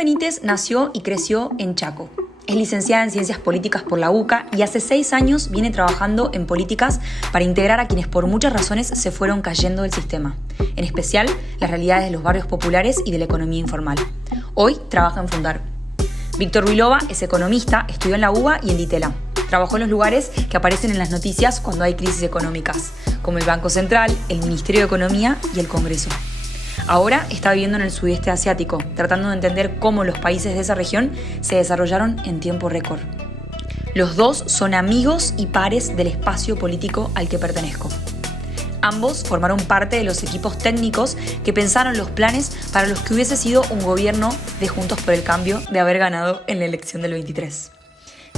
Benítez nació y creció en Chaco. Es licenciada en Ciencias Políticas por la UCA y hace 6 años viene trabajando en políticas para integrar a quienes por muchas razones se fueron cayendo del sistema, en especial las realidades de los barrios populares y de la economía informal. Hoy trabaja en Fundar. Víctor Ruilova es economista, estudió en la UBA y en Ditela. Trabajó en los lugares que aparecen en las noticias cuando hay crisis económicas, como el Banco Central, el Ministerio de Economía y el Congreso. Ahora está viviendo en el sudeste asiático, tratando de entender cómo los países de esa región se desarrollaron en tiempo récord. Los dos son amigos y pares del espacio político al que pertenezco. Ambos formaron parte de los equipos técnicos que pensaron los planes para los que hubiese sido un gobierno de Juntos por el Cambio de haber ganado en la elección del 23.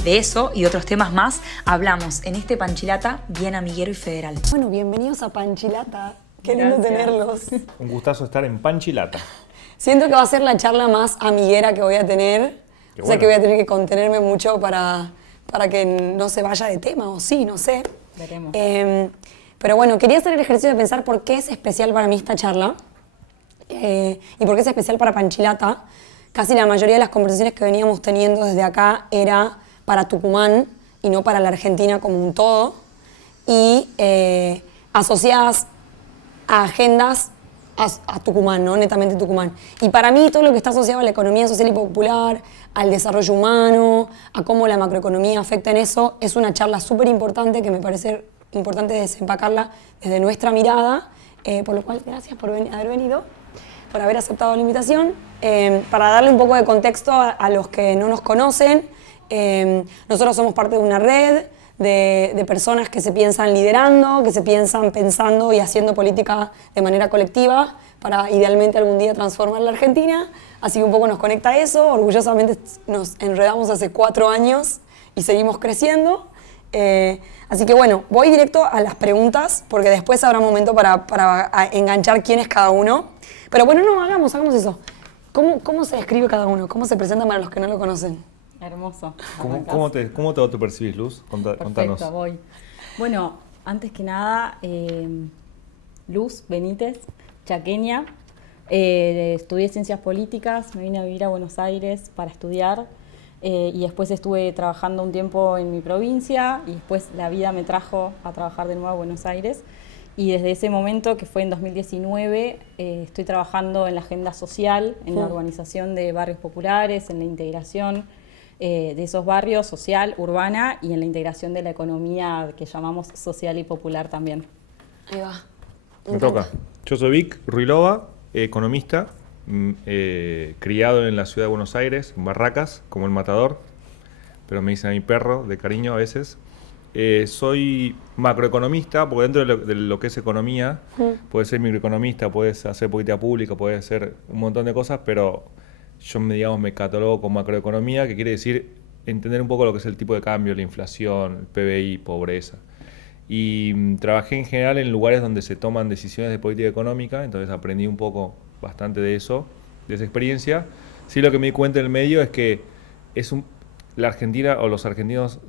De eso y otros temas más hablamos en este Panchilata bien amiguero y federal. Bueno, bienvenidos a Panchilata. Qué lindo tenerlos. Un gustazo estar en Panchilata. Siento que va a ser la charla más amiguera que voy a tener. Qué O sea bueno. que voy a tener que contenerme mucho para que no se vaya de tema, o sí, no sé. Veremos. Pero bueno, quería hacer el ejercicio de pensar por qué es especial para mí esta charla y por qué es especial para Panchilata. Casi la mayoría de las conversaciones que veníamos teniendo desde acá era para Tucumán y no para la Argentina como un todo, y asociadas a agendas a Tucumán, ¿no? Netamente Tucumán. Y para mí todo lo que está asociado a la economía social y popular, al desarrollo humano, a cómo la macroeconomía afecta en eso, es una charla súper importante que me parece importante desempacarla desde nuestra mirada, por lo cual gracias por haber venido, por haber aceptado la invitación. Para darle un poco de contexto a los que no nos conocen, nosotros somos parte de una red de personas que se piensan liderando, que se piensan pensando y haciendo política de manera colectiva para idealmente algún día transformar la Argentina. Así que un poco nos conecta eso. Orgullosamente nos enredamos hace 4 años y seguimos creciendo. Así que bueno, voy directo a las preguntas porque después habrá momento para enganchar quién es cada uno. Pero bueno, no, hagamos eso. ¿Cómo se describe cada uno? ¿Cómo se presenta para los que no lo conocen? Hermoso. ¿Cómo te autopercibís, Luz? Contanos. Perfecto, voy. Bueno, antes que nada, Luz Benítez, chaqueña. Estudié Ciencias Políticas, me vine a vivir a Buenos Aires para estudiar y después estuve trabajando un tiempo en mi provincia y después la vida me trajo a trabajar de nuevo a Buenos Aires. Y desde ese momento, que fue en 2019, estoy trabajando en la agenda social, en la urbanización de barrios populares, en la integración de esos barrios social, urbana y en la integración de la economía que llamamos social y popular también. Ahí va. Me toca. Yo soy Vic Ruilova, economista, criado en la ciudad de Buenos Aires, en Barracas, como el Matador, pero me dicen a mi perro de cariño a veces. Soy macroeconomista, porque dentro de lo que es economía, puedes ser microeconomista, puedes hacer política pública, puedes hacer un montón de cosas, pero yo me catalogo con macroeconomía, que quiere decir entender un poco lo que es el tipo de cambio, la inflación, el PBI, pobreza. Y trabajé en general en lugares donde se toman decisiones de política económica, entonces aprendí un poco bastante de eso, de esa experiencia. Sí, lo que me di cuenta en el medio es que la Argentina o los argentinos,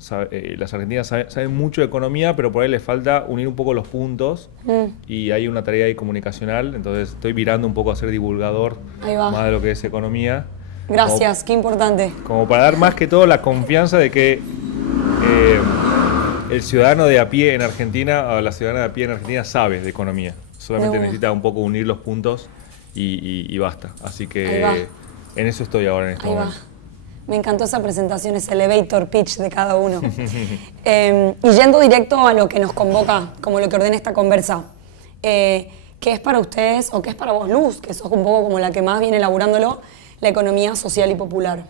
las argentinas saben mucho de economía, pero por ahí les falta unir un poco los puntos y hay una tarea ahí comunicacional, entonces estoy virando un poco a ser divulgador más de lo que es economía. Gracias, qué importante. Como para dar más que todo la confianza de que el ciudadano de a pie en Argentina o la ciudadana de a pie en Argentina sabe de economía, solamente necesita un poco unir los puntos y basta. Así que en eso estoy ahora en este momento. Me encantó esa presentación, ese elevator pitch de cada uno. Y yendo directo a lo que nos convoca, como lo que ordena esta conversa, ¿qué es para ustedes, o qué es para vos, Luz, que sos un poco como la que más viene elaborándolo, la economía social y popular?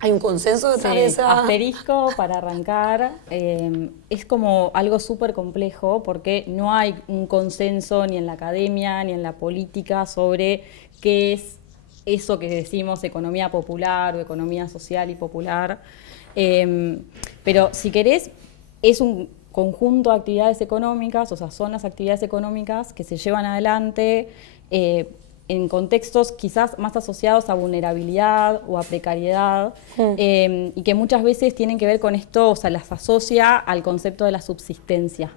¿Hay un consenso detrás de esa? Asterisco para arrancar. Es como algo súper complejo porque no hay un consenso ni en la academia ni en la política sobre qué es eso que decimos economía popular o economía social y popular. Pero si querés, es un conjunto de actividades económicas, o sea, son las actividades económicas que se llevan adelante en contextos quizás más asociados a vulnerabilidad o a precariedad y que muchas veces tienen que ver con esto, o sea, las asocia al concepto de la subsistencia,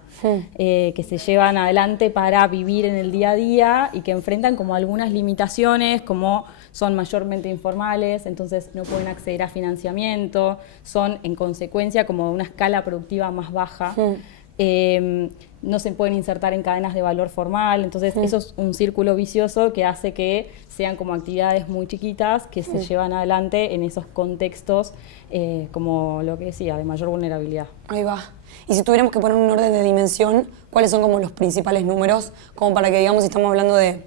que se llevan adelante para vivir en el día a día y que enfrentan como algunas limitaciones, como son mayormente informales, entonces no pueden acceder a financiamiento, son en consecuencia como de una escala productiva más baja. No se pueden insertar en cadenas de valor formal, entonces eso es un círculo vicioso que hace que sean como actividades muy chiquitas que se llevan adelante en esos contextos, como lo que decía, de mayor vulnerabilidad. Ahí va. Y si tuviéramos que poner un orden de dimensión, ¿cuáles son como los principales números? Como para que digamos si estamos hablando de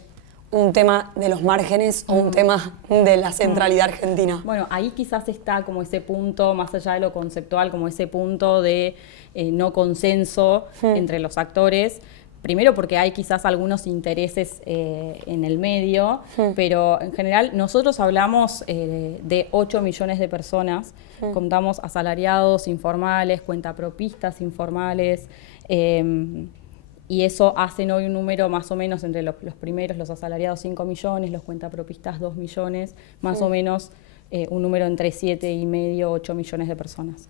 un tema de los márgenes o un tema de la centralidad argentina. Bueno, ahí quizás está como ese punto, más allá de lo conceptual, como ese punto de no consenso entre los actores. Primero porque hay quizás algunos intereses en el medio, pero en general nosotros hablamos de 8 millones de personas, contamos asalariados informales, cuentapropistas informales, y eso hacen hoy un número más o menos entre los primeros, los asalariados 5 millones, los cuentapropistas 2 millones, más o menos un número entre 7,5, 8 millones de personas.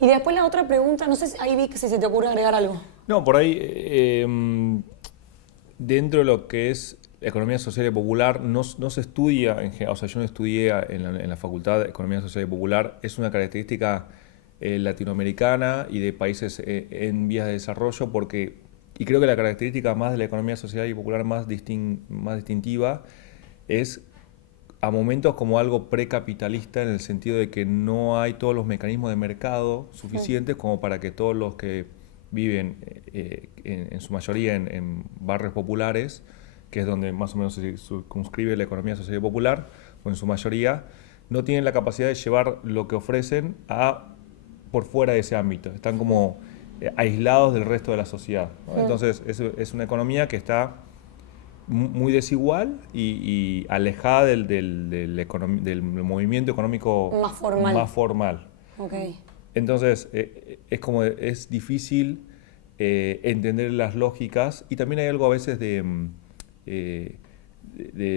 Y después la otra pregunta, no sé si ahí vi que si se te ocurre agregar algo. No, por ahí, dentro de lo que es economía social y popular, no se estudia, o sea, yo no estudié en la Facultad de Economía Social y Popular, es una característica latinoamericana y de países en vías de desarrollo, y creo que la característica más de la economía social y popular más distintiva es a momentos como algo precapitalista, en el sentido de que no hay todos los mecanismos de mercado suficientes como para que todos los que viven en su mayoría en barrios populares, que es donde más o menos se circunscribe la economía social y popular, o en su mayoría, no tienen la capacidad de llevar lo que ofrecen por fuera de ese ámbito. Están como aislados del resto de la sociedad, ¿no? Entonces es una economía que está muy desigual y alejada del movimiento económico más formal. Okay. Entonces es difícil entender las lógicas, y también hay algo a veces de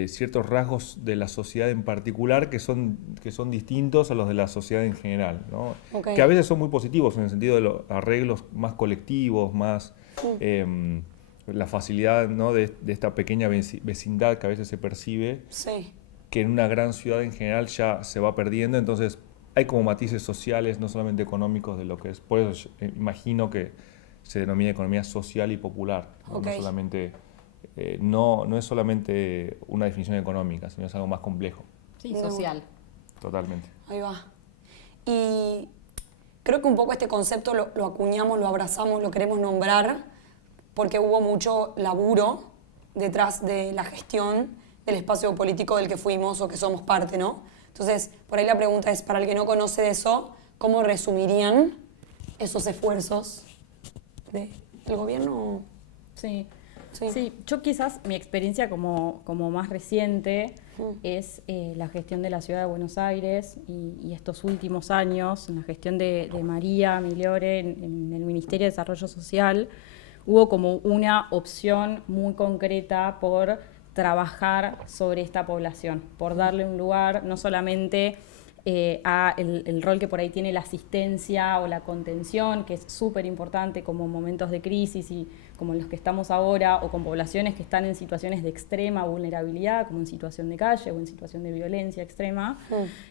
ciertos rasgos de la sociedad en particular que son distintos a los de la sociedad en general, ¿no? Okay. Que a veces son muy positivos en el sentido de los arreglos más colectivos, más la facilidad, ¿no? de esta pequeña vecindad que a veces se percibe, que en una gran ciudad en general ya se va perdiendo. Entonces hay como matices sociales, no solamente económicos, de lo que es. Por eso imagino que se denomina economía social y popular, ¿no? Okay. No es solamente una definición económica, sino es algo más complejo. Sí, social. Totalmente. Ahí va. Y creo que un poco este concepto lo acuñamos, lo abrazamos, lo queremos nombrar, porque hubo mucho laburo detrás de la gestión del espacio político del que fuimos o que somos parte, ¿no? Entonces, por ahí la pregunta es, para el que no conoce de eso, ¿cómo resumirían esos esfuerzos del gobierno? Sí. Yo quizás mi experiencia como más reciente es la gestión de la Ciudad de Buenos Aires y estos últimos años, en la gestión de María Migliore en el Ministerio de Desarrollo Social, hubo como una opción muy concreta por trabajar sobre esta población, por darle un lugar no solamente a el rol que por ahí tiene la asistencia o la contención, que es súper importante como momentos de crisis y como en los que estamos ahora, o con poblaciones que están en situaciones de extrema vulnerabilidad, como en situación de calle o en situación de violencia extrema.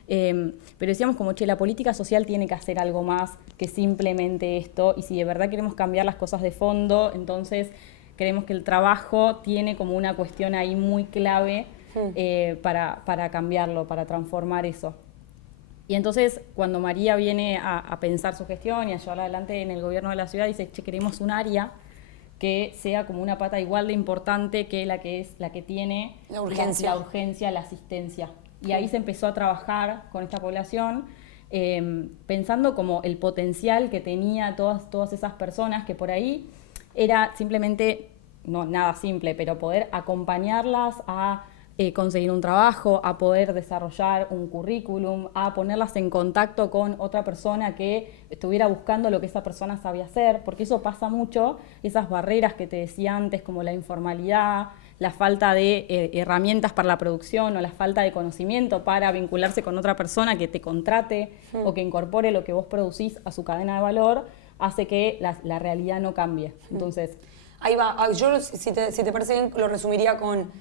Pero decíamos como, la política social tiene que hacer algo más que simplemente esto, y si de verdad queremos cambiar las cosas de fondo, entonces creemos que el trabajo tiene como una cuestión ahí muy clave para cambiarlo, para transformar eso. Y entonces, cuando María viene a pensar su gestión y a llevarla adelante en el gobierno de la ciudad, dice, queremos un área que sea como una pata igual de importante que la que tiene la urgencia, la asistencia. Y ahí se empezó a trabajar con esta población, pensando como el potencial que tenía todas esas personas, que por ahí era simplemente, no nada simple, pero poder acompañarlas a conseguir un trabajo, a poder desarrollar un currículum, a ponerlas en contacto con otra persona que estuviera buscando lo que esa persona sabía hacer, porque eso pasa mucho, esas barreras que te decía antes, como la informalidad, la falta de herramientas para la producción o la falta de conocimiento para vincularse con otra persona que te contrate o que incorpore lo que vos producís a su cadena de valor, hace que la realidad no cambie. Entonces, ahí va. Yo, si te parece bien, lo resumiría con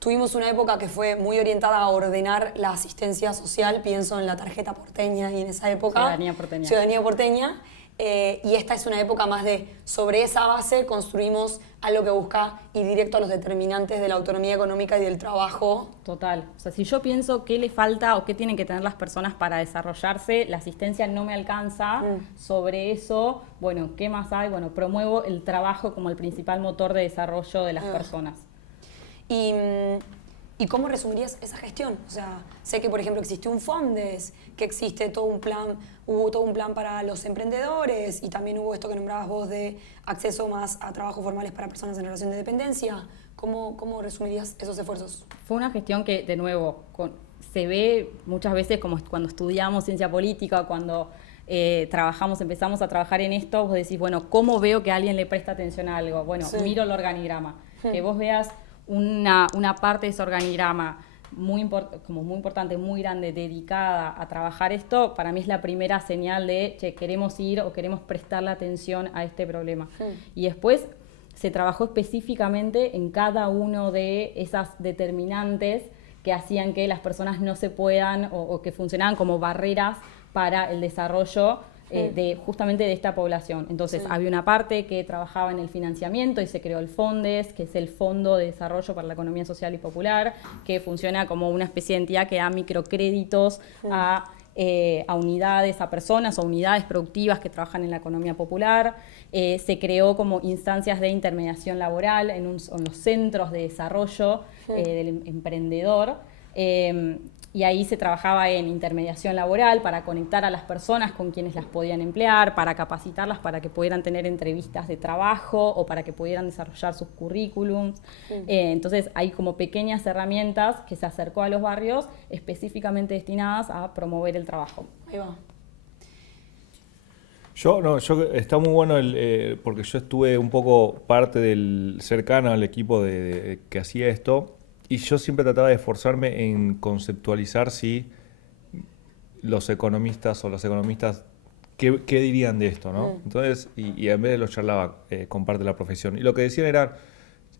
Tuvimos una época que fue muy orientada a ordenar la asistencia social, pienso en la tarjeta porteña y en esa época. Ciudadanía porteña. Ciudadanía porteña. Y esta es una época más de, sobre esa base construimos algo que busca ir directo a los determinantes de la autonomía económica y del trabajo. Total. O sea, si yo pienso qué le falta o qué tienen que tener las personas para desarrollarse, la asistencia no me alcanza. Sobre eso, bueno, ¿qué más hay? Bueno, promuevo el trabajo como el principal motor de desarrollo de las personas. ¿Y cómo resumirías esa gestión? O sea, sé que, por ejemplo, existió un Fondes, que existe todo un plan, hubo todo un plan para los emprendedores y también hubo esto que nombrabas vos de acceso más a trabajos formales para personas en relación de dependencia. ¿Cómo resumirías esos esfuerzos? Fue una gestión que, de nuevo, se ve muchas veces como cuando estudiamos ciencia política, cuando empezamos a trabajar en esto, vos decís, bueno, ¿cómo veo que alguien le presta atención a algo? Bueno, miro el organigrama. Que vos veas una parte de ese organigrama muy importante, muy grande, dedicada a trabajar esto, para mí es la primera señal de, che, queremos ir o queremos prestarle atención a este problema. Y después se trabajó específicamente en cada uno de esas determinantes que hacían que las personas no se puedan o que funcionaban como barreras para el desarrollo justamente de esta población. Entonces, había una parte que trabajaba en el financiamiento y se creó el FONDES, que es el Fondo de Desarrollo para la Economía Social y Popular, que funciona como una especie de entidad que da microcréditos a unidades, a personas o unidades productivas que trabajan en la economía popular. Se creó como instancias de intermediación laboral en los centros de desarrollo del emprendedor. Y ahí se trabajaba en intermediación laboral para conectar a las personas con quienes las podían emplear, para capacitarlas para que pudieran tener entrevistas de trabajo o para que pudieran desarrollar sus currículums. Entonces hay como pequeñas herramientas que se acercó a los barrios específicamente destinadas a promover el trabajo. Ahí va. Está muy bueno porque yo estuve un poco cercano al equipo que hacía esto. Y yo siempre trataba de esforzarme en conceptualizar si los economistas o las economistas, qué dirían de esto, ¿no? Entonces, y en vez de lo charlaba con parte de la profesión. Y lo que decían era,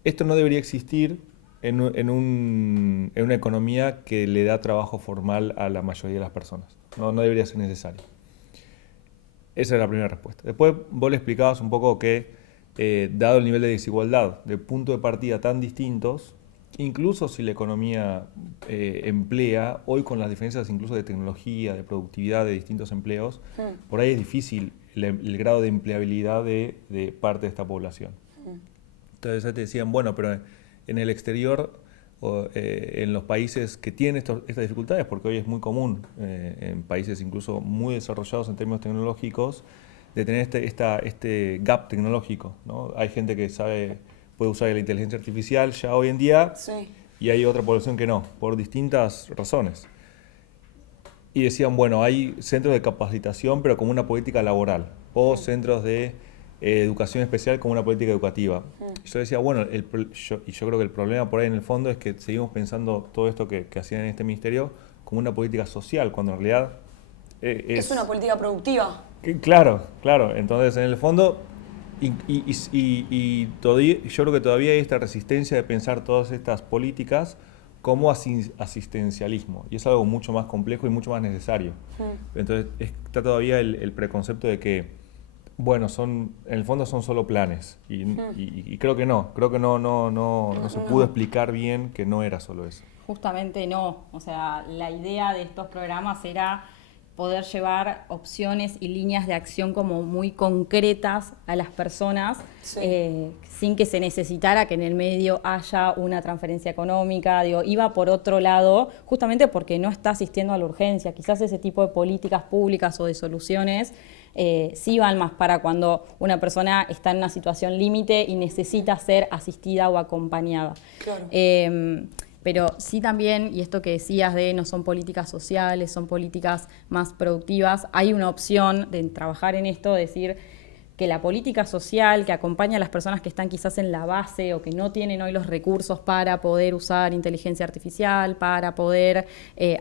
esto no debería existir en una economía que le da trabajo formal a la mayoría de las personas. No debería ser necesario. Esa es la primera respuesta. Después vos le explicabas un poco que, dado el nivel de desigualdad, de punto de partida tan distintos, incluso si la economía emplea, hoy con las diferencias incluso de tecnología, de productividad de distintos empleos, por ahí es difícil el grado de empleabilidad de parte de esta población. Entonces te decían, bueno, pero en el exterior, en los países que tienen estas dificultades, porque hoy es muy común en países incluso muy desarrollados en términos tecnológicos, de tener este gap tecnológico, ¿no? Hay gente que puede usar la inteligencia artificial ya hoy en día, y hay otra población que no, por distintas razones. Y decían, bueno, hay centros de capacitación, pero como una política laboral, o centros de educación especial como una política educativa. Yo decía, bueno, yo creo que el problema por ahí en el fondo es que seguimos pensando todo esto que hacían en este ministerio como una política social, cuando en realidad es una política productiva. Claro. Entonces, en el fondo, yo creo que todavía hay esta resistencia de pensar todas estas políticas como asistencialismo, y es algo mucho más complejo y mucho más necesario. Entonces está todavía el preconcepto de que, bueno, en el fondo son solo planes, y creo que no se pudo explicar bien que no era solo eso. Justamente no, o sea, la idea de estos programas era poder llevar opciones y líneas de acción como muy concretas a las personas, sin que se necesitara que en el medio haya una transferencia económica. Iba por otro lado, justamente porque no está asistiendo a la urgencia. Quizás ese tipo de políticas públicas o de soluciones sí van más para cuando una persona está en una situación límite y necesita ser asistida o acompañada. Claro. Pero sí también, y esto que decías de no son políticas sociales, son políticas más productivas, hay una opción de trabajar en esto, de decir que la política social que acompaña a las personas que están quizás en la base o que no tienen hoy los recursos para poder usar inteligencia artificial, para poder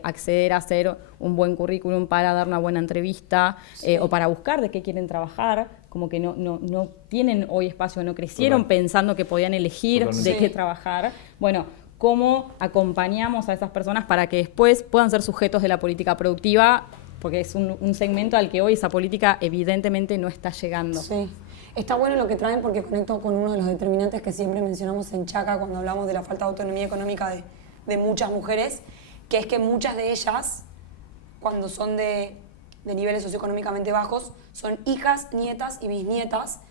acceder a hacer un buen currículum, para dar una buena entrevista o para buscar de qué quieren trabajar, como que no tienen hoy espacio, no crecieron pensando que podían elegir de qué trabajar. Bueno, cómo acompañamos a esas personas para que después puedan ser sujetos de la política productiva, porque es un segmento al que hoy esa política evidentemente no está llegando. Sí. Está bueno lo que traen porque conecto con uno de los determinantes que siempre mencionamos en Chaca cuando hablamos de la falta de autonomía económica de muchas mujeres, que es que muchas de ellas, cuando son de niveles socioeconómicamente bajos, son hijas, nietas y bisnietas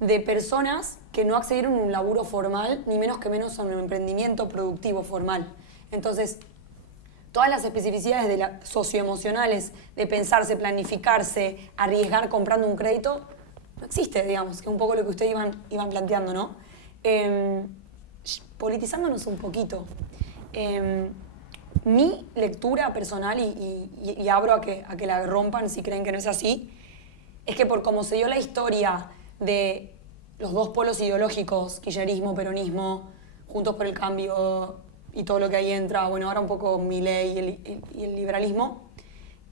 de personas que no accedieron a un laburo formal, ni menos que menos a un emprendimiento productivo formal. Entonces, todas las especificidades socioemocionales de pensarse, planificarse, arriesgar comprando un crédito, no existe, digamos, que es un poco lo que ustedes iban planteando, ¿no? Politizándonos un poquito. Mi lectura personal, y abro a que la rompan si creen que no es así, es que por cómo se dio la historia de los dos polos ideológicos, kirchnerismo, peronismo, Juntos por el Cambio y todo lo que ahí entra, bueno, ahora un poco Milei y el liberalismo,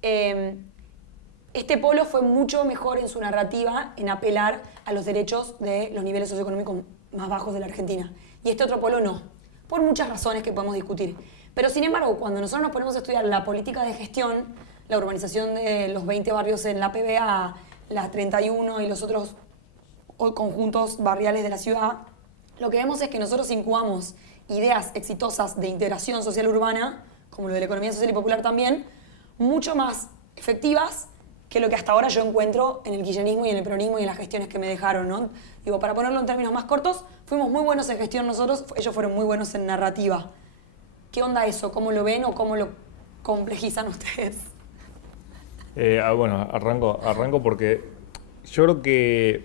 este polo fue mucho mejor en su narrativa en apelar a los derechos de los niveles socioeconómicos más bajos de la Argentina. Y este otro polo no, por muchas razones que podemos discutir. Pero sin embargo, cuando nosotros nos ponemos a estudiar la política de gestión, la urbanización de los 20 barrios en la PBA, las 31 y los otros conjuntos barriales de la ciudad, lo que vemos es que nosotros incubamos ideas exitosas de integración social urbana, como lo de la economía social y popular también, mucho más efectivas que lo que hasta ahora yo encuentro en el kirchnerismo y en el peronismo y en las gestiones que me dejaron, ¿no? Digo, para ponerlo en términos más cortos, fuimos muy buenos en gestión nosotros, ellos fueron muy buenos en narrativa. ¿Qué onda eso? ¿Cómo lo ven o cómo lo complejizan ustedes? Bueno, arranco porque yo creo que,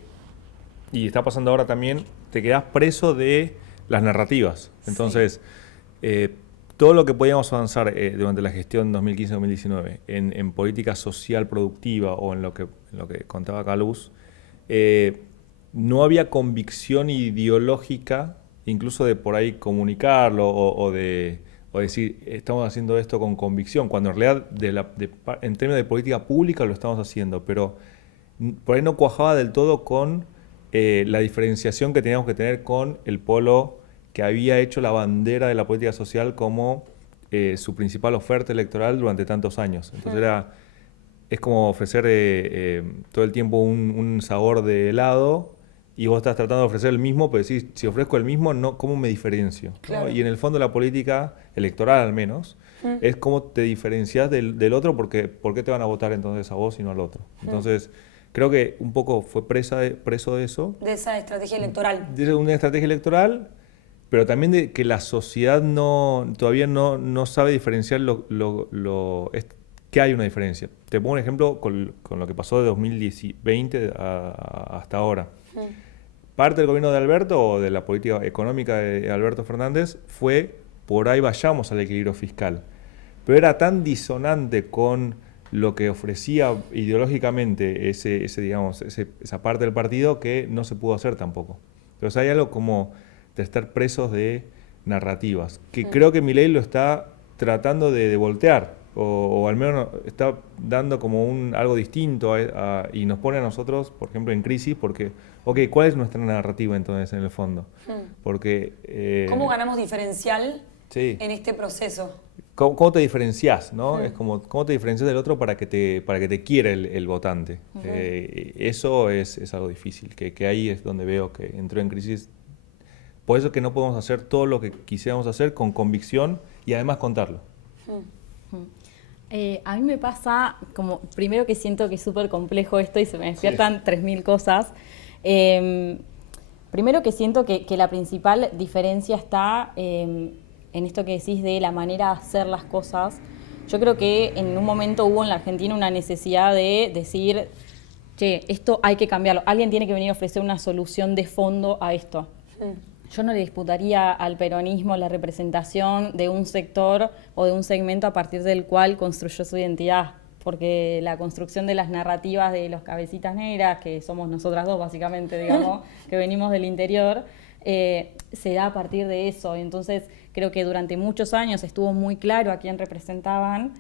y está pasando ahora también, te quedás preso de las narrativas. Entonces, todo lo que podíamos avanzar durante la gestión 2015-2019 en política social productiva o en lo que contaba Caluz, no había convicción ideológica, incluso de por ahí comunicarlo o decir, estamos haciendo esto con convicción, cuando en realidad en términos de política pública lo estamos haciendo, pero por ahí no cuajaba del todo con la diferenciación que teníamos que tener con el polo que había hecho la bandera de la política social como su principal oferta electoral durante tantos años. Entonces es como ofrecer todo el tiempo un sabor de helado y vos estás tratando de ofrecer el mismo, pero decís, si ofrezco el mismo, no, ¿cómo me diferencio? Claro. ¿No? Y en el fondo la política electoral al menos es cómo te diferencias del otro, porque ¿por qué te van a votar entonces a vos y no al otro? Entonces creo que un poco fue preso de eso. De esa estrategia electoral. De una estrategia electoral, pero también de que la sociedad todavía no sabe diferenciar que hay una diferencia. Te pongo un ejemplo con lo que pasó de 2020 hasta ahora. Parte del gobierno de Alberto o de la política económica de Alberto Fernández fue por ahí vayamos al equilibrio fiscal. Pero era tan disonante con lo que ofrecía ideológicamente esa parte del partido que no se pudo hacer tampoco. Entonces hay algo como de estar presos de narrativas, que creo que Milei lo está tratando de voltear, o al menos está dando como algo distinto y nos pone a nosotros, por ejemplo, en crisis, porque, ¿cuál es nuestra narrativa entonces en el fondo? Porque ¿Cómo ganamos diferencial sí. en este proceso? ¿Cómo te diferenciás, no? Es como, ¿cómo te diferencias del otro para que te quiera el votante? Eso es algo difícil, que ahí es donde veo que entró en crisis. Por eso que no podemos hacer todo lo que quisiéramos hacer con convicción y además contarlo. A mí me pasa, como primero que siento que es súper complejo esto y se me despiertan 3.000 cosas. Primero que siento que la principal diferencia está en esto que decís de la manera de hacer las cosas. Yo creo que en un momento hubo en la Argentina una necesidad de decir, che, esto hay que cambiarlo. Alguien tiene que venir a ofrecer una solución de fondo a esto. Yo no le disputaría al peronismo la representación de un sector o de un segmento a partir del cual construyó su identidad, porque la construcción de las narrativas de los cabecitas negras, que somos nosotras dos básicamente, digamos, que venimos del interior, se da a partir de eso. Entonces creo que durante muchos años estuvo muy claro a quién representaban.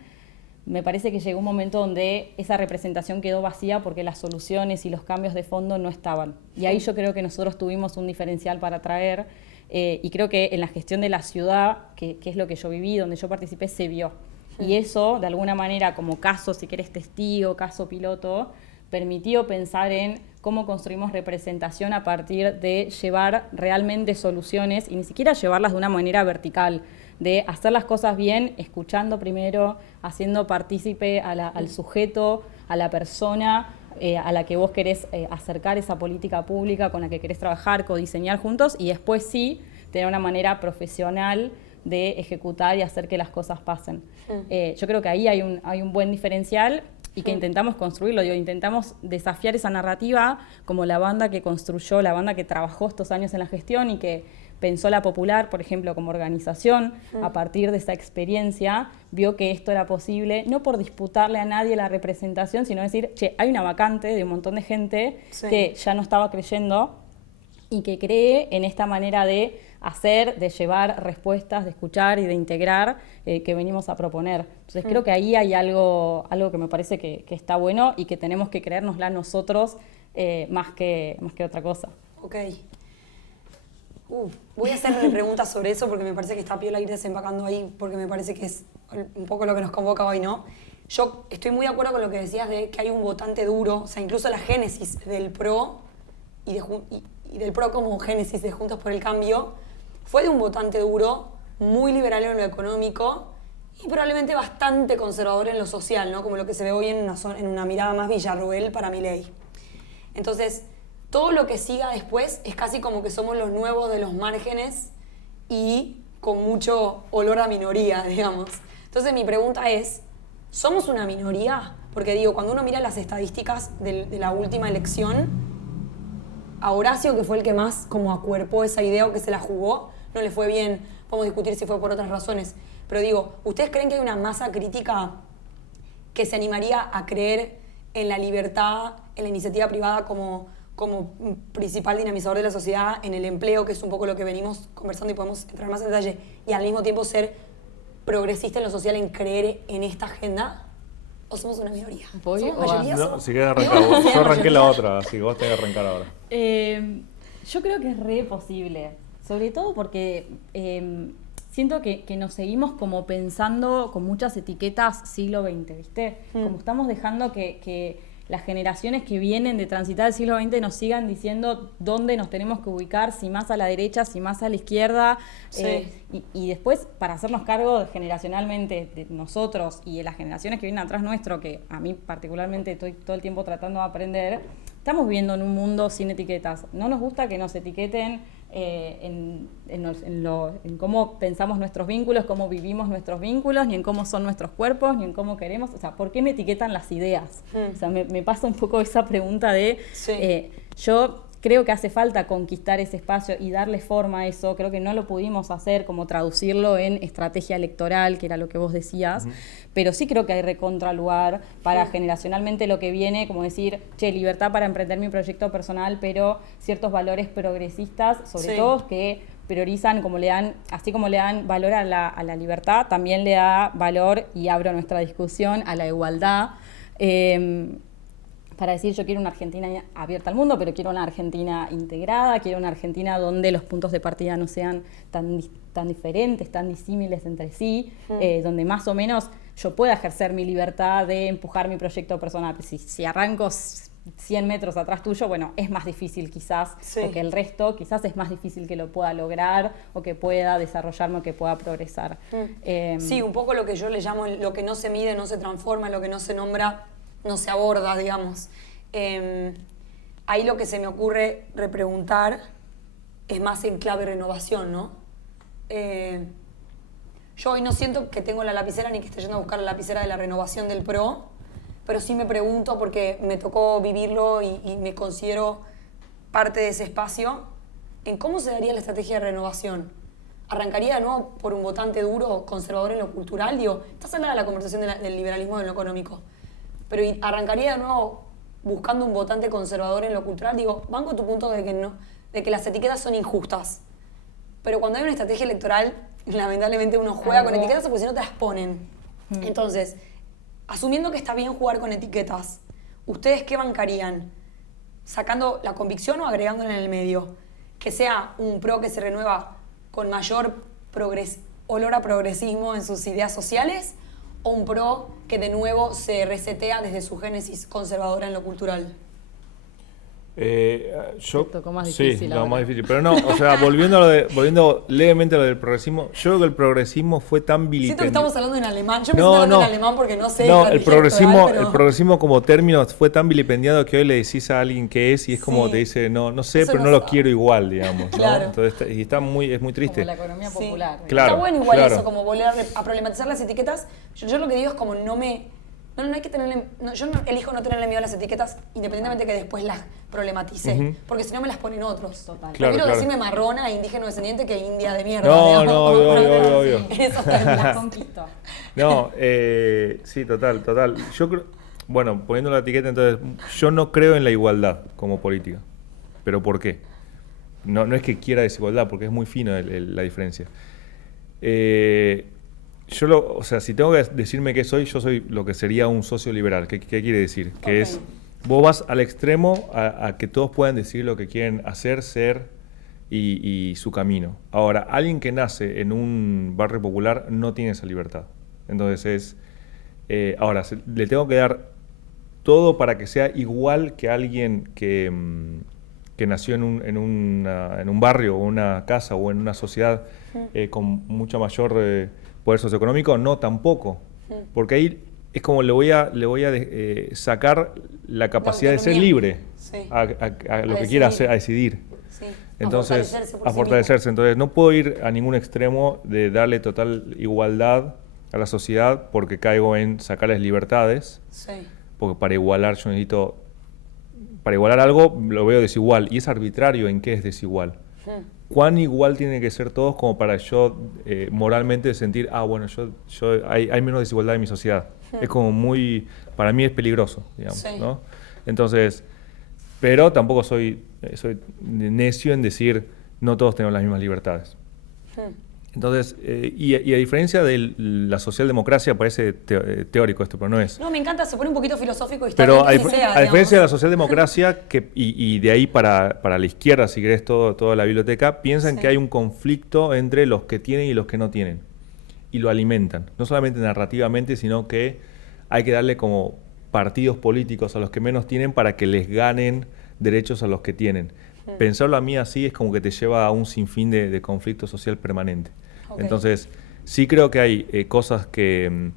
Me parece que llegó un momento donde esa representación quedó vacía porque las soluciones y los cambios de fondo no estaban. Y ahí yo creo que nosotros tuvimos un diferencial para traer. Y creo que en la gestión de la ciudad, que es lo que yo viví, donde yo participé, se vio. Y eso, de alguna manera, como caso, si querés, testigo, caso piloto, permitió pensar en cómo construimos representación a partir de llevar realmente soluciones y ni siquiera llevarlas de una manera vertical, de hacer las cosas bien, escuchando primero, haciendo partícipe al sujeto, a la persona a la que vos querés acercar esa política pública, con la que querés trabajar, codiseñar juntos, y después sí tener una manera profesional de ejecutar y hacer que las cosas pasen. Yo creo que ahí hay un buen diferencial y que intentamos construirlo, intentamos desafiar esa narrativa como la banda que construyó, la banda que trabajó estos años en la gestión y que pensó La Popular, por ejemplo, como organización, a partir de esa experiencia, vio que esto era posible, no por disputarle a nadie la representación, sino decir, che, hay una vacante de un montón de gente que ya no estaba creyendo y que cree en esta manera de hacer, de llevar respuestas, de escuchar y de integrar que venimos a proponer. Entonces creo que ahí hay algo que me parece que está bueno y que tenemos que creérnosla nosotros más que otra cosa. Ok. Voy a hacerle preguntas sobre eso porque me parece que está piola ir desempacando ahí, porque me parece que es un poco lo que nos convoca hoy, ¿no? Yo estoy muy de acuerdo con lo que decías de que hay un votante duro, o sea, incluso la génesis del PRO y del PRO como génesis de Juntos por el Cambio fue de un votante duro, muy liberal en lo económico y probablemente bastante conservador en lo social, ¿no? Como lo que se ve hoy en una mirada más Villarroel para Milei. Entonces, todo lo que siga después es casi como que somos los nuevos de los márgenes y con mucho olor a minoría, digamos. Entonces mi pregunta es, ¿somos una minoría? Porque digo, cuando uno mira las estadísticas de la última elección, a Horacio, que fue el que más como acuerpó esa idea o que se la jugó, no le fue bien. Podemos discutir si fue por otras razones. Pero digo, ¿ustedes creen que hay una masa crítica que se animaría a creer en la libertad, en la iniciativa privada como principal dinamizador de la sociedad, en el empleo, que es un poco lo que venimos conversando y podemos entrar más en detalle, y al mismo tiempo ser progresista en lo social, en creer en esta agenda? ¿O somos una minoría? ¿Somos mayoría? No, si querés arrancar vos. Yo arranqué la otra, así que vos tenés que arrancar ahora. Yo creo que es re posible, sobre todo porque siento que nos seguimos como pensando con muchas etiquetas siglo XX, ¿viste? Como estamos dejando que las generaciones que vienen de transitar el siglo XX nos sigan diciendo dónde nos tenemos que ubicar, si más a la derecha, si más a la izquierda, y después para hacernos cargo generacionalmente de nosotros y de las generaciones que vienen atrás nuestro, que a mí particularmente estoy todo el tiempo tratando de aprender, estamos viviendo en un mundo sin etiquetas. No nos gusta que nos etiqueten en cómo pensamos nuestros vínculos, cómo vivimos nuestros vínculos, ni en cómo son nuestros cuerpos, ni en cómo queremos. O sea, ¿por qué me etiquetan las ideas? O sea, me pasa un poco esa pregunta de... yo creo que hace falta conquistar ese espacio y darle forma a eso. Creo que no lo pudimos hacer, como traducirlo en estrategia electoral, que era lo que vos decías, pero sí creo que hay recontralugar para generacionalmente lo que viene, como decir, che, libertad para emprender mi proyecto personal, pero ciertos valores progresistas, sobre todo que priorizan, así como le dan valor a la libertad, también le da valor, y abro nuestra discusión, a la igualdad. Para decir, yo quiero una Argentina abierta al mundo, pero quiero una Argentina integrada, quiero una Argentina donde los puntos de partida no sean tan diferentes, tan disímiles entre sí, donde más o menos yo pueda ejercer mi libertad de empujar mi proyecto personal. Si arranco 100 metros atrás tuyo, bueno, es más difícil quizás, o que el resto, quizás es más difícil que lo pueda lograr, o que pueda desarrollarme, o que pueda progresar. Sí, un poco lo que yo le llamo lo que no se mide, no se transforma, lo que no se nombra, no se aborda, digamos. Ahí lo que se me ocurre repreguntar es más en clave renovación, ¿no? Yo hoy no siento que tengo la lapicera ni que esté yendo a buscar la lapicera de la renovación del PRO, pero sí me pregunto, porque me tocó vivirlo y me considero parte de ese espacio, en cómo se daría la estrategia de renovación. ¿Arrancaría de nuevo por un votante duro, conservador en lo cultural? Digo, estás hablando de la conversación del liberalismo en lo económico, pero arrancaría de nuevo buscando un votante conservador en lo cultural. Digo, banco tu punto de que las etiquetas son injustas, pero cuando hay una estrategia electoral, lamentablemente uno juega con etiquetas porque si no te las ponen. Entonces, asumiendo que está bien jugar con etiquetas, ¿ustedes qué bancarían? ¿Sacando la convicción o agregándola en el medio? Que sea un PRO que se renueva con mayor olor a progresismo en sus ideas sociales, o un PRO que de nuevo se resetea desde su génesis conservadora en lo cultural? Yo, Te tocó más sí, difícil lo ahora. más difícil. Pero no, o sea, volviendo levemente a lo del progresismo, yo creo que el progresismo fue tan Siento que vilipendiado. estamos hablando en alemán. Yo me estoy hablando en alemán porque no sé. No, el el progresismo, pero... el progresismo como término fue tan vilipendiado que hoy le decís a alguien qué es y es como Sí. te dice, no sé, Eso pero no no lo sabe. quiero igual, digamos. Claro. ¿no? Entonces, y es muy triste. Como la economía Sí. popular. Claro, Está bueno igual claro. eso, como volver a problematizar las etiquetas. Yo lo que digo es como no hay que tenerle... yo no elijo no tenerle miedo a las etiquetas independientemente que después las problematicé. Ujú. Porque si no me las ponen otros. Total. Claro, Prefiero claro. decirme marrona, indígena descendiente que india de mierda. No, digamos. no, obvio. En esos términos. Las conquistó. No, sí, total. Yo creo, bueno, poniendo la etiqueta, entonces, yo no creo en la igualdad como política. ¿Pero por qué? No es que quiera desigualdad, porque es muy fina la diferencia. O sea, si tengo que decirme qué soy, yo soy lo que sería un socio liberal. ¿Qué quiere decir? Que es, vos vas al extremo a que todos puedan decir lo que quieren hacer, ser y su camino. Ahora, alguien que nace en un barrio popular no tiene esa libertad. Entonces ahora, le tengo que dar todo para que sea igual que alguien que nació en un barrio o una casa o en una sociedad con mucha mayor poder socioeconómico, no tampoco. Porque ahí es como le voy a sacar la capacidad de ser autonomía. libre Sí. a lo que decidir. quiera hacer, a decidir. Sí. Entonces, fortalecerse por a sí fortalecerse. Entonces, no puedo ir a ningún extremo de darle total igualdad a la sociedad porque caigo en sacarles libertades. Sí. Porque para igualar algo lo veo desigual y es arbitrario en qué es desigual. ¿Cuán igual tiene que ser todos como para yo moralmente sentir, bueno, hay menos desigualdad en mi sociedad? Es como para mí es peligroso, digamos, Sí. ¿no? Entonces, pero tampoco soy necio en decir no todos tenemos las mismas libertades. Entonces, y a diferencia de la socialdemocracia, parece teórico esto, pero no es. No, me encanta, se pone un poquito filosófico y está Pero bien que así sea, a diferencia de la digamos. socialdemocracia, y de ahí para la izquierda, si querés, toda la biblioteca, piensan Sí. que hay un conflicto entre los que tienen y los que no tienen. Y lo alimentan. No solamente narrativamente, sino que hay que darle como partidos políticos a los que menos tienen para que les ganen derechos a los que tienen. Pensarlo a mí así es como que te lleva a un sinfín de conflicto social permanente. Ok. Entonces, sí creo que hay cosas que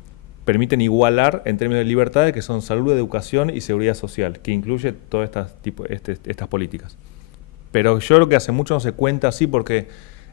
permiten igualar en términos de libertades, que son salud, educación y seguridad social, que incluye todas estas políticas. Pero yo creo que hace mucho no se cuenta así porque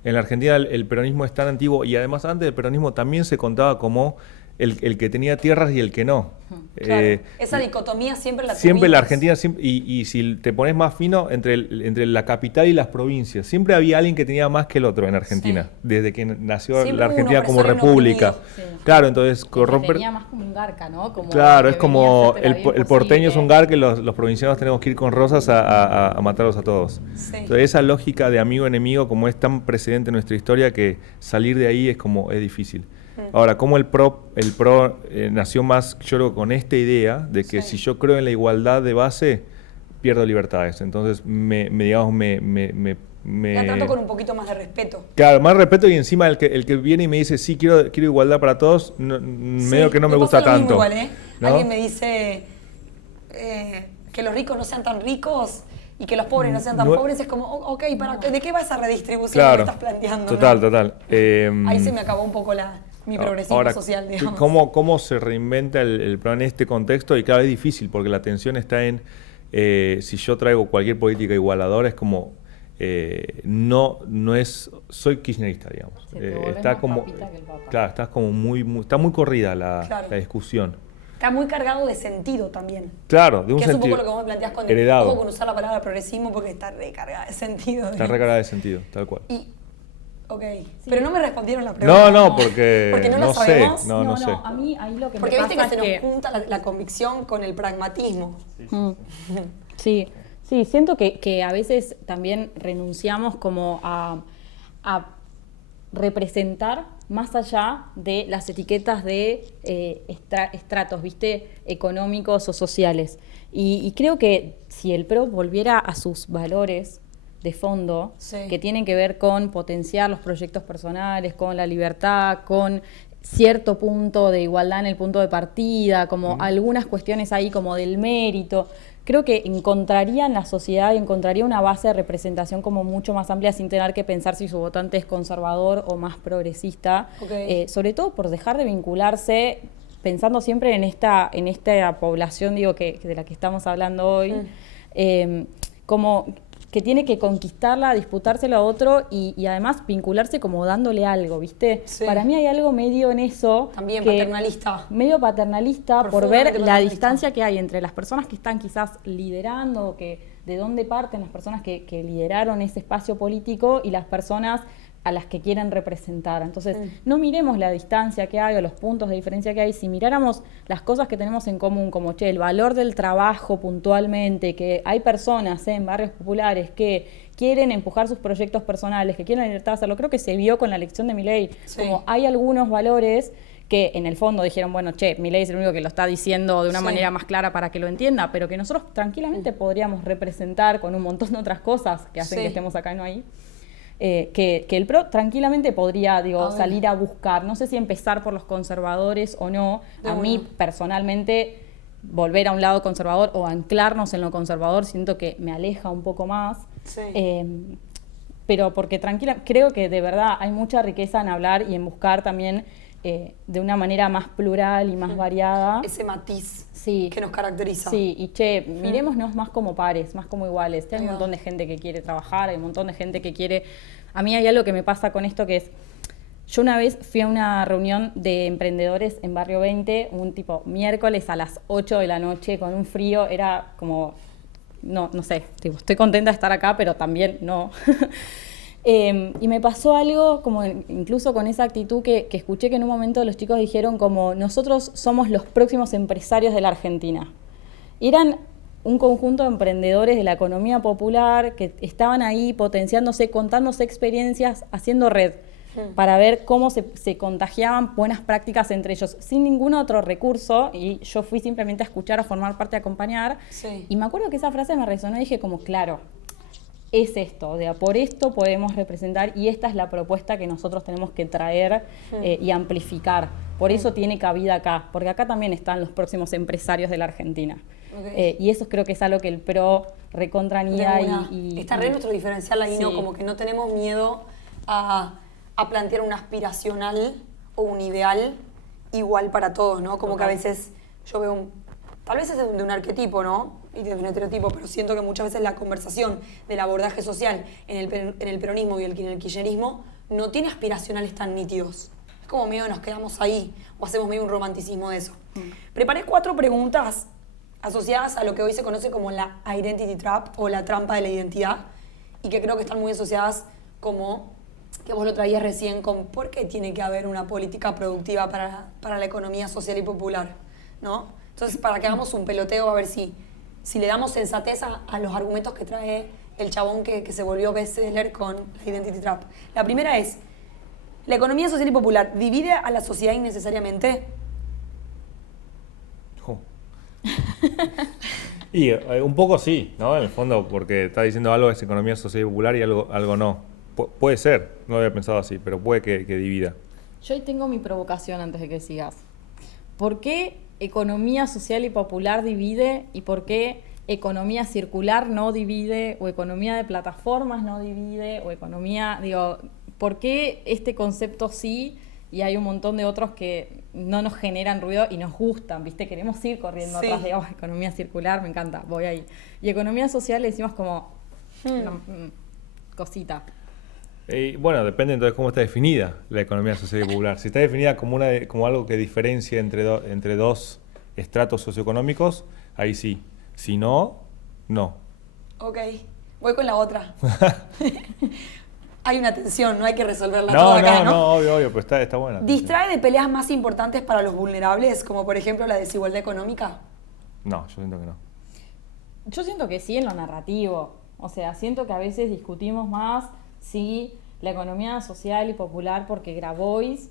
en la Argentina el peronismo es tan antiguo y además antes del peronismo también se contaba como el que tenía tierras y el que no. Claro. Esa dicotomía siempre la Siempre la tuvimos. Argentina, y si te pones más fino, entre la capital y las provincias, siempre había alguien que tenía más que el otro en Argentina, Sí. desde que nació Siempre la hubo un Argentina como opresor y un república. oprimido. Sí. Claro, entonces Que corromper... tenía más como un garca, ¿no? Como Claro, que es venía a como hacerte la bien el porteño es un posible. gar que los provincianos tenemos que ir con rosas a matarlos a todos. Sí. Entonces esa lógica de amigo-enemigo como es tan presente en nuestra historia que salir de ahí es difícil. Ahora, como el PRO nació más, yo creo, con esta idea de que Sí. si yo creo en la igualdad de base, pierdo libertades. Entonces, La trato con un poquito más de respeto. Claro, más respeto y encima el que viene y me dice, sí, quiero igualdad para todos, medio que no me gusta pasa lo mismo tanto. Igual, ¿eh? ¿No? Alguien me dice que los ricos no sean tan ricos y que los pobres no sean tan No- pobres. Es como, ok, ¿de qué va esa redistribución Claro, que estás planteando? total, no? total. Ahí se me acabó un poco mi progresismo Ahora, social, digamos. ¿cómo se reinventa el plan en este contexto? Y claro, es difícil porque la tensión está en, si yo traigo cualquier política igualadora, es como, no es, soy kirchnerista, digamos. Sí, te volvés Está más como, papita que el papa. claro, estás como está muy corrida Claro. la discusión. Está muy cargado de sentido también. Claro, de un Que es un sentido poco lo que vos me planteás con heredado. ojo con usar la palabra progresismo porque está recargada de sentido. Está digamos. recargada de sentido, tal cual. Ok, pero no me respondieron la pregunta. No, porque no no la sé, sabemos. no sé. A mí ahí lo que Porque me viste pasa que se es nos junta la convicción con el pragmatismo. Sí, siento que a veces también renunciamos como a representar más allá de las etiquetas de estratos, ¿viste? Económicos o sociales. Y creo que si el PRO volviera a sus valores de fondo Sí. que tienen que ver con potenciar los proyectos personales, con la libertad, con cierto punto de igualdad en el punto de partida, como algunas cuestiones ahí como del mérito. Creo que encontraría en la sociedad, encontraría una base de representación como mucho más amplia sin tener que pensar si su votante es conservador o más progresista, sobre todo por dejar de vincularse, pensando siempre en esta población, digo, de la que estamos hablando hoy, como que tiene que conquistarla, disputárselo a otro y además vincularse como dándole algo, ¿viste? Sí. Para mí hay algo medio en eso. También que- paternalista. Medio paternalista por Profundamente ver la paternalista. distancia que hay entre las personas que están quizás liderando, de dónde parten las personas que lideraron ese espacio político y las personas a las que quieren representar. Entonces, no miremos la distancia que hay o los puntos de diferencia que hay. Si miráramos las cosas que tenemos en común, como el valor del trabajo puntualmente, que hay personas en barrios populares que quieren empujar sus proyectos personales, que quieren la libertad de hacerlo, creo que se vio con la elección de Milei. Sí. Como hay algunos valores que en el fondo dijeron, bueno, Milei es el único que lo está diciendo de una Sí. manera más clara para que lo entienda, pero que nosotros tranquilamente podríamos representar con un montón de otras cosas que hacen Sí. que estemos acá y no ahí. Que el PRO tranquilamente podría, salir a buscar. No sé si empezar por los conservadores o no. De A mí, una. personalmente, volver a un lado conservador o anclarnos en lo conservador, siento que me aleja un poco más. Sí. Pero porque creo que de verdad hay mucha riqueza en hablar y en buscar también de una manera más plural y más variada. Ese matiz Sí. que nos caracteriza. Sí, y mirémonos más como pares, más como iguales. Hay un Ahí va. montón de gente que quiere trabajar, hay un montón de gente que quiere... A mí hay algo que me pasa con esto que es... Yo una vez fui a una reunión de emprendedores en Barrio 20, un tipo miércoles a las 8 de la noche con un frío, era como... No sé, estoy contenta de estar acá, pero también no. Y me pasó algo, como incluso con esa actitud que escuché que en un momento los chicos dijeron como nosotros somos los próximos empresarios de la Argentina. Eran un conjunto de emprendedores de la economía popular que estaban ahí potenciándose, contándose experiencias, haciendo red para ver cómo se contagiaban buenas prácticas entre ellos, sin ningún otro recurso, y yo fui simplemente a escuchar, a formar parte, a acompañar. Sí. Y me acuerdo que esa frase me resonó y dije como, claro, es esto, por esto podemos representar y esta es la propuesta que nosotros tenemos que traer y amplificar. Por eso tiene cabida acá, porque acá también están los próximos empresarios de la Argentina. Ok. Y eso creo que es algo que el PRO recontranía De una. y Está re nuestro diferencial ahí, ¿no? Sí. Como que no tenemos miedo a plantear un aspiracional o un ideal igual para todos, ¿no? Como que a veces yo veo tal vez es de un arquetipo, ¿no? Y de un estereotipo, pero siento que muchas veces la conversación del abordaje social en el peronismo y en el kirchnerismo no tiene aspiracionales tan nítidos. Es como medio nos quedamos ahí o hacemos medio un romanticismo de eso. Preparé 4 preguntas asociadas a lo que hoy se conoce como la identity trap o la trampa de la identidad y que creo que están muy asociadas como que vos lo traías recién con por qué tiene que haber una política productiva para la economía social y popular, ¿no? Entonces, para que hagamos un peloteo a ver si le damos sensatez a los argumentos que trae el chabón que se volvió bestseller con la identity trap. La primera es, ¿la economía social y popular divide a la sociedad innecesariamente? Jo. Y un poco sí, ¿no? En el fondo, porque está diciendo algo es economía social y popular y algo no. Puede ser, no lo había pensado así, pero puede que divida. Yo ahí tengo mi provocación antes de que sigas. ¿Por qué economía social y popular divide y por qué economía circular no divide o economía de plataformas no divide o economía, ¿por qué este concepto sí y hay un montón de otros que no nos generan ruido y nos gustan, ¿viste? Queremos ir corriendo Sí. atrás de economía circular, me encanta, voy ahí. Y economía social le decimos como cosita. Bueno, depende entonces cómo está definida la economía social y popular. Si está definida como algo que diferencia entre dos estratos socioeconómicos, ahí sí. Si no, no. Ok, voy con la otra. Hay una tensión, no hay que resolverla No, toda acá, ¿no? no, obvio, pero está buena. ¿Distrae de peleas más importantes para los vulnerables, como por ejemplo la desigualdad económica? No, yo siento que no. Yo siento que sí en lo narrativo. O sea, siento que a veces discutimos más si la economía social y popular, porque Grabois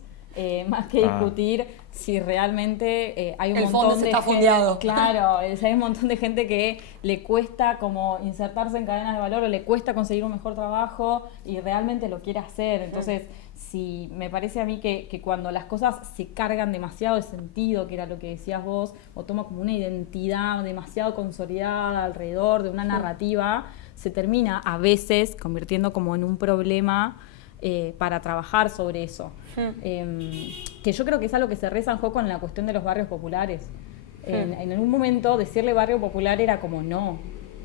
más que discutir si realmente hay un El montón fondo se de está gente, fondeado. claro, hay un montón de gente que le cuesta como insertarse en cadenas de valor o le cuesta conseguir un mejor trabajo y realmente lo quiere hacer. Entonces, si me parece a mí que cuando las cosas se cargan demasiado de sentido, que era lo que decías vos, o toma como una identidad demasiado consolidada alrededor de una narrativa, se termina a veces convirtiendo como en un problema para trabajar sobre eso. Que yo creo que es algo que se rezanjó con la cuestión de los barrios populares. En algún momento decirle barrio popular era como no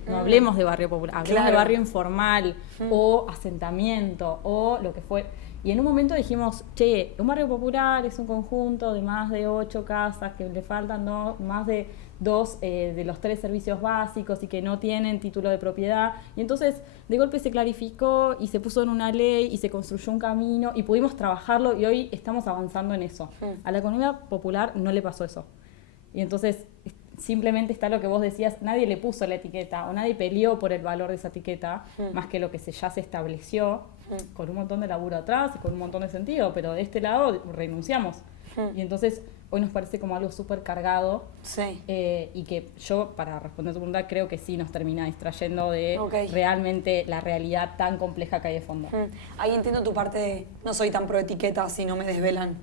hablemos de barrio popular, hablemos de barrio informal o asentamiento o lo que fue. Y en un momento dijimos, che, un barrio popular es un conjunto de más de 8 casas que le faltan más de 2 de los 3 servicios básicos y que no tienen título de propiedad. Y entonces de golpe se clarificó y se puso en una ley y se construyó un camino y pudimos trabajarlo y hoy estamos avanzando en eso. A la economía popular no le pasó eso. Y entonces simplemente está lo que vos decías, nadie le puso la etiqueta o nadie peleó por el valor de esa etiqueta, más que lo que ya se estableció, con un montón de laburo atrás y con un montón de sentido, pero de este lado renunciamos. Y entonces hoy nos parece como algo súper cargado y que yo, para responder tu pregunta, creo que sí nos termina distrayendo de realmente la realidad tan compleja que hay de fondo. Ahí entiendo tu parte de no soy tan pro etiqueta si no me desvelan.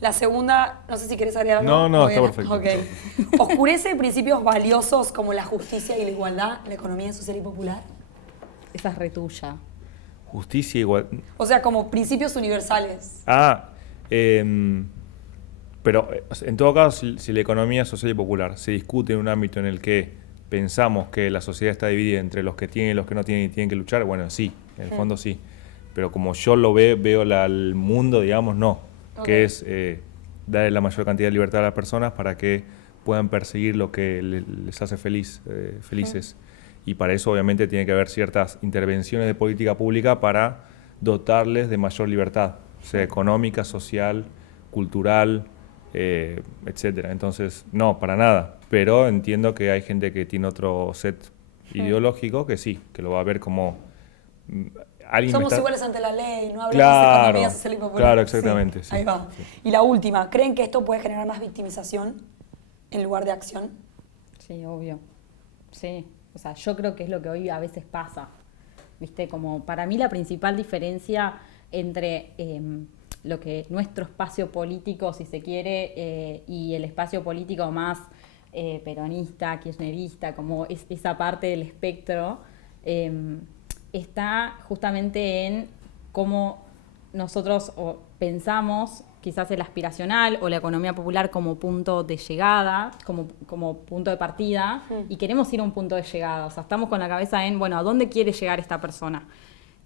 La segunda, no sé si querés agregar algo. No, está perfecto. Okay. ¿Oscurece principios valiosos como la justicia y la igualdad en la economía social y popular? Esa es retuya. Justicia igual. O sea, como principios universales. Pero en todo caso, si la economía social y popular se discute en un ámbito en el que pensamos que la sociedad está dividida entre los que tienen y los que no tienen y tienen que luchar, bueno, sí, en el fondo sí. Pero como yo lo veo al mundo, digamos, no. Que es darle la mayor cantidad de libertad a las personas para que puedan perseguir lo que les hace felices. Y para eso obviamente tiene que haber ciertas intervenciones de política pública para dotarles de mayor libertad, sea económica, social, cultural, etcétera. Entonces, no, para nada. Pero entiendo que hay gente que tiene otro set ideológico que sí, que lo va a ver como... Somos iguales ante la ley, no hablamos de economía social y popular. Claro, exactamente. Sí, ahí va. Sí. Y la última, ¿creen que esto puede generar más victimización en lugar de acción? Sí, obvio. Sí. O sea, yo creo que es lo que hoy a veces pasa. ¿Viste? Como para mí la principal diferencia entre lo que nuestro espacio político, si se quiere, y el espacio político más peronista, kirchnerista, como esa parte del espectro, está justamente en cómo nosotros pensamos quizás el aspiracional o la economía popular como punto de llegada, como punto de partida, y queremos ir a un punto de llegada. O sea, estamos con la cabeza en, bueno, ¿a dónde quiere llegar esta persona?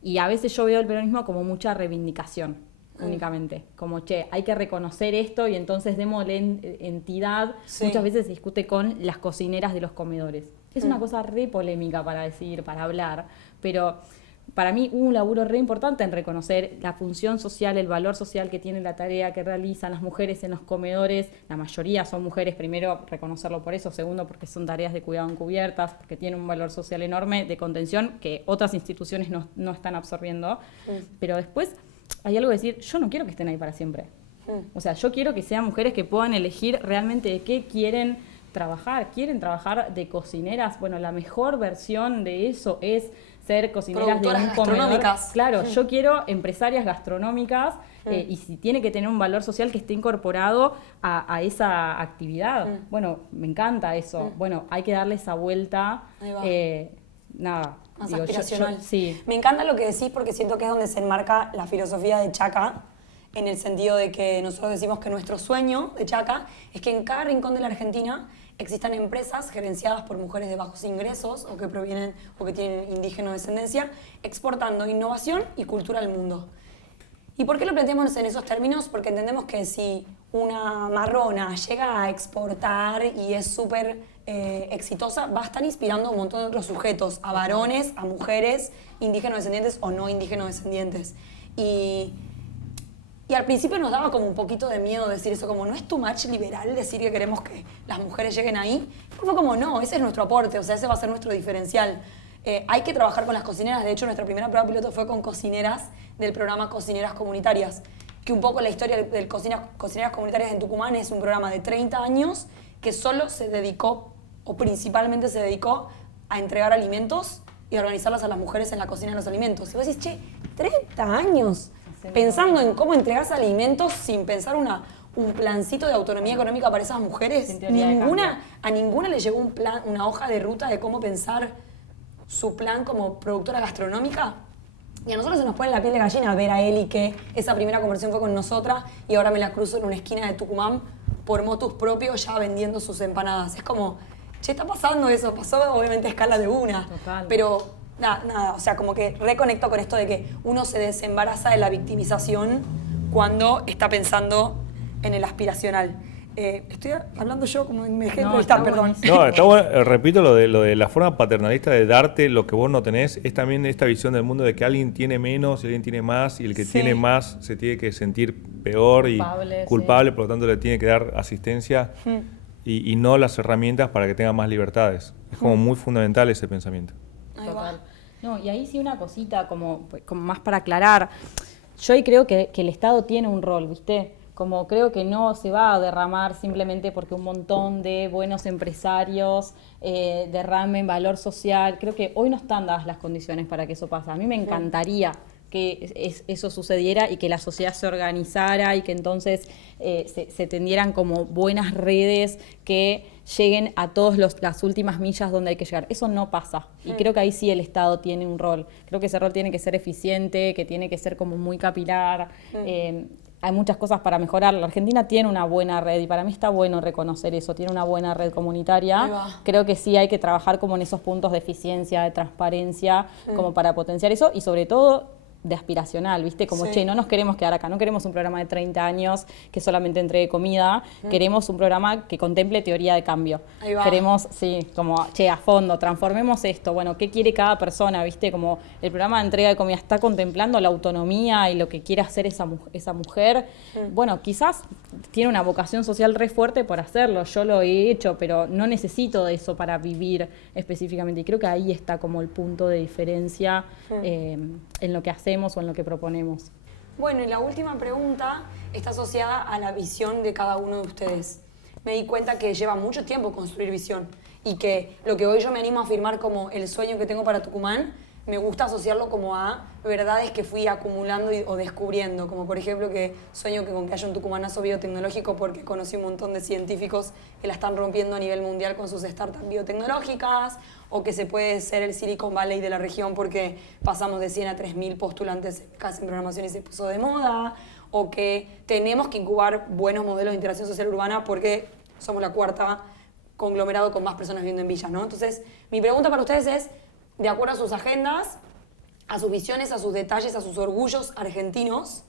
Y a veces yo veo el peronismo como mucha reivindicación, únicamente. Como, che, hay que reconocer esto y entonces démosle entidad. Muchas veces se discute con las cocineras de los comedores. Es una cosa re polémica para decir, para hablar, pero para mí hubo un laburo re importante en reconocer la función social, el valor social que tiene la tarea que realizan las mujeres en los comedores. La mayoría son mujeres, primero reconocerlo por eso, segundo porque son tareas de cuidado encubiertas, porque tienen un valor social enorme de contención que otras instituciones no están absorbiendo. Pero después hay algo que decir, yo no quiero que estén ahí para siempre. O sea, yo quiero que sean mujeres que puedan elegir realmente de qué quieren trabajar de cocineras. Bueno, la mejor versión de eso es ser cocineras de un comedor. Claro, yo quiero empresarias gastronómicas y si tiene que tener un valor social que esté incorporado a esa actividad. Bueno, me encanta eso. Bueno, hay que darle esa vuelta. Nada. Más aspiracional. Sí. Me encanta lo que decís porque siento que es donde se enmarca la filosofía de Chaca, en el sentido de que nosotros decimos que nuestro sueño de Chaca es que en cada rincón de la Argentina existan empresas gerenciadas por mujeres de bajos ingresos o que provienen o que tienen indígena o descendencia, exportando innovación y cultura al mundo. ¿Y por qué lo planteamos en esos términos? Porque entendemos que si una marrona llega a exportar y es súper exitosa, va a estar inspirando a un montón de otros sujetos, a varones, a mujeres, indígenas descendientes o no indígenas descendientes. Y al principio nos daba como un poquito de miedo decir eso, como no es too much liberal decir que queremos que las mujeres lleguen ahí. Fue como no, ese es nuestro aporte, o sea, ese va a ser nuestro diferencial. Hay que trabajar con las cocineras, de hecho nuestra primera prueba piloto fue con cocineras del programa Cocineras Comunitarias. que un poco la historia del Cocineras Comunitarias en Tucumán es un programa de 30 años que solo se dedicó, o principalmente se dedicó, a entregar alimentos y a organizarlas a las mujeres en la cocina de los alimentos. Y vos decís, che, 30 años pensando en cómo entregarse alimentos sin pensar un plancito de autonomía económica para esas mujeres. A ninguna le llegó un plan, una hoja de ruta de cómo pensar su plan como productora gastronómica. Y a nosotros se nos pone la piel de gallina ver a Eli que esa primera conversión fue con nosotras y ahora me la cruzo en una esquina de Tucumán por motus propios ya vendiendo sus empanadas. Es como, che, está pasando eso, pasó obviamente a escala de una. Total. Pero nada, o sea, como que reconecto con esto de que uno se desembaraza de la victimización cuando está pensando en el aspiracional. Estoy hablando yo como me dejé entrevistar, perdón. No, está bueno, repito lo de la forma paternalista de darte lo que vos no tenés, es también esta visión del mundo de que alguien tiene menos y alguien tiene más y el que tiene más se tiene que sentir peor y culpable, por lo tanto le tiene que dar asistencia y no las herramientas para que tenga más libertades. Es como muy fundamental ese pensamiento. Total. No, y ahí sí una cosita como más para aclarar. Yo ahí creo que el Estado tiene un rol, ¿viste? Como creo que no se va a derramar simplemente porque un montón de buenos empresarios derramen valor social. Creo que hoy no están dadas las condiciones para que eso pase. A mí me encantaría que eso sucediera y que la sociedad se organizara y que entonces se tendieran como buenas redes que lleguen a todas las últimas millas donde hay que llegar. Eso no pasa. Y creo que ahí sí el Estado tiene un rol. Creo que ese rol tiene que ser eficiente, que tiene que ser como muy capilar. Hay muchas cosas para mejorar. La Argentina tiene una buena red y para mí está bueno reconocer eso. Tiene una buena red comunitaria. Creo que sí hay que trabajar como en esos puntos de eficiencia, de transparencia, como para potenciar eso y sobre todo de aspiracional, ¿viste? Como, che, no nos queremos quedar acá, no queremos un programa de 30 años que solamente entregue comida, queremos un programa que contemple teoría de cambio. Queremos, sí, como, che, a fondo, transformemos esto, bueno, ¿qué quiere cada persona, ¿viste? Como el programa de entrega de comida está contemplando la autonomía y lo que quiere hacer esa mujer. Bueno, quizás tiene una vocación social re fuerte por hacerlo, yo lo he hecho, pero no necesito de eso para vivir específicamente. Y creo que ahí está como el punto de diferencia en lo que hacemos o en lo que proponemos. Bueno, y la última pregunta está asociada a la visión de cada uno de ustedes. Me di cuenta que lleva mucho tiempo construir visión y que lo que hoy yo me animo a afirmar como el sueño que tengo para Tucumán, me gusta asociarlo como a verdades que fui acumulando o descubriendo, como por ejemplo que sueño con que haya un tucumanazo biotecnológico porque conocí un montón de científicos que la están rompiendo a nivel mundial con sus startups biotecnológicas, o que se puede ser el Silicon Valley de la región porque pasamos de 100 a 3.000 postulantes casi en programación y se puso de moda, o que tenemos que incubar buenos modelos de interacción social urbana porque somos la cuarta conglomerado con más personas viviendo en villas, ¿no? Entonces, mi pregunta para ustedes es, de acuerdo a sus agendas, a sus visiones, a sus detalles, a sus orgullos argentinos,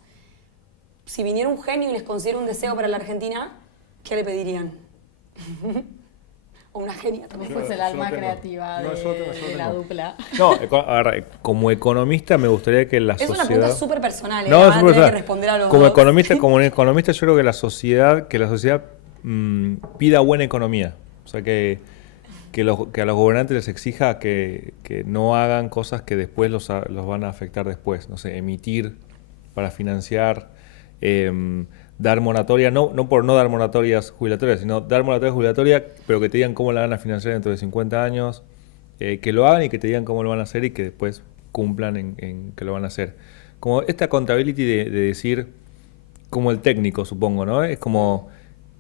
si viniera un genio y les concediera un deseo para la Argentina, ¿qué le pedirían? O una genia también. Después el alma creativa de la dupla. No, a ver, como economista me gustaría que la sociedad... Es una pregunta súper personal, no, van a tener que responder a los como dos. Como economista yo creo que la sociedad pida buena economía. O sea, que a los gobernantes les exija que no hagan cosas que después los van a afectar después. No sé, emitir para financiar, dar moratoria, no por no dar moratorias jubilatorias, sino dar moratorias jubilatorias, pero que te digan cómo la van a financiar dentro de 50 años, que lo hagan y que te digan cómo lo van a hacer y que después cumplan en que lo van a hacer. Como esta accountability de decir, como el técnico, supongo, ¿no? Es como...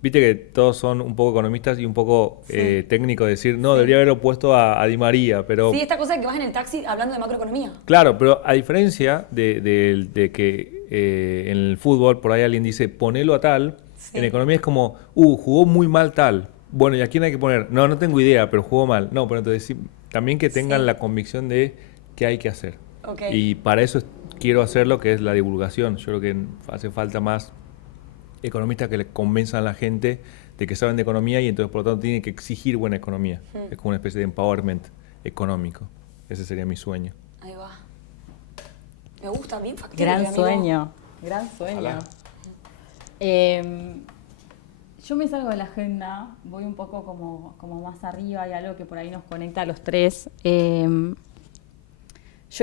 Viste que todos son un poco economistas y un poco técnicos, de decir, no, debería haberlo puesto a Di María, pero... Sí, esta cosa de que vas en el taxi hablando de macroeconomía. Claro, pero a diferencia de que en el fútbol por ahí alguien dice, ponelo a tal, en economía es como, jugó muy mal tal. Bueno, ¿y a quién hay que poner? No tengo idea, pero jugó mal. No, pero entonces sí, también que tengan la convicción de qué hay que hacer. Y para eso quiero hacer lo que es la divulgación. Yo creo que hace falta más economistas que le convenzan a la gente de que saben de economía y entonces por lo tanto tienen que exigir buena economía. Es como una especie de empowerment económico. Ese sería mi sueño. Ahí va. Me gusta, bien factible. Gran sueño. Yo me salgo de la agenda, voy un poco como más arriba, hay algo que por ahí nos conecta a los tres. Yo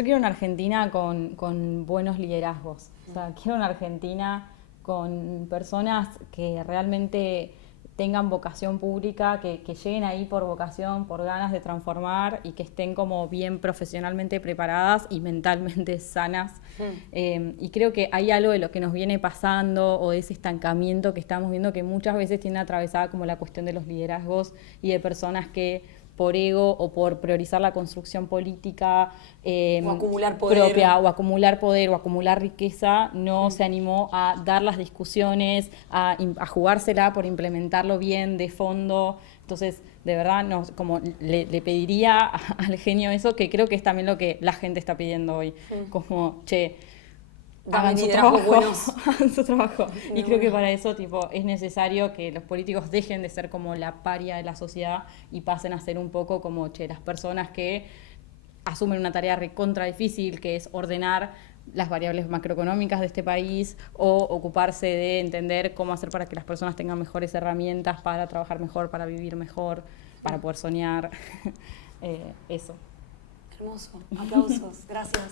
quiero una Argentina con buenos liderazgos. O sea, quiero una Argentina con personas que realmente tengan vocación pública, que lleguen ahí por vocación, por ganas de transformar y que estén como bien profesionalmente preparadas y mentalmente sanas. Y creo que hay algo de lo que nos viene pasando o de ese estancamiento que estamos viendo que muchas veces tiene atravesada como la cuestión de los liderazgos y de personas que por ego o por priorizar la construcción política o acumular poder. propia o acumular poder o acumular riqueza, no se animó a dar las discusiones, a jugársela por implementarlo bien de fondo. Entonces, de verdad, como le pediría al genio eso, que creo que es también lo que la gente está pidiendo hoy. Como, che, hagan su trabajo, hagan su trabajo. Y creo que para eso es necesario que los políticos dejen de ser como la paria de la sociedad y pasen a ser un poco como las personas que asumen una tarea recontra difícil, que es ordenar las variables macroeconómicas de este país o ocuparse de entender cómo hacer para que las personas tengan mejores herramientas para trabajar mejor, para vivir mejor, para poder soñar. Eso. Hermoso. Aplausos. Gracias.